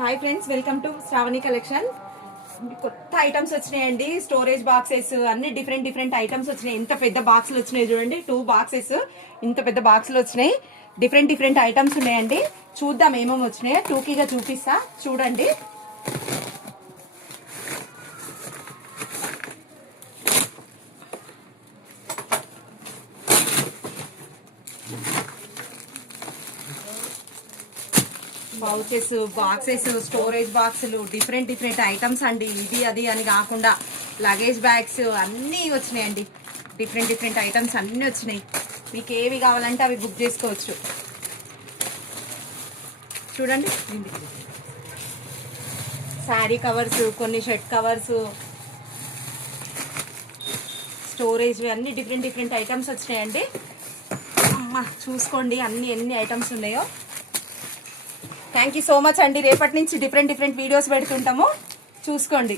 Hi friends, welcome to Sravani collection. కొత్త items వచ్చినాయండి. Storage boxes అన్ని డిఫరెంట్ ఐటమ్స్ వచ్చినాయి. ఇంత పెద్ద బాక్సులు వచ్చినాయి చూడండి. 2 బాక్సెస్ ఇంత పెద్ద బాక్సులు వచ్చినాయి. డిఫరెంట్ ఐటమ్స్ ఉన్నాయండి. చూద్దాం ఏమేమి వచ్చినాయో. టూకీగా చూపిస్తా చూడండి. పౌచెస్, బాక్సెస్, స్టోరేజ్ బాక్సులు, డిఫరెంట్ ఐటమ్స్ అండి. ఇది అది అని కాకుండా లగేజ్ బ్యాగ్స్ అన్నీ వచ్చినాయండి. డిఫరెంట్ ఐటమ్స్ అన్నీ వచ్చినాయి. మీకు ఏవి కావాలంటే అవి బుక్ చేసుకోవచ్చు. చూడండి, శారీ కవర్స్, కొన్ని షర్ట్ కవర్స్, స్టోరేజ్ అన్ని డిఫరెంట్ ఐటమ్స్ వచ్చినాయండి. అమ్మ చూసుకోండి ఎన్ని ఐటమ్స్ ఉన్నాయో. థ్యాంక్ యూ సో మచ్ అండి. రేపటి నుంచి డిఫరెంట్ వీడియోస్ పెడుతుంటాము, చూసుకోండి.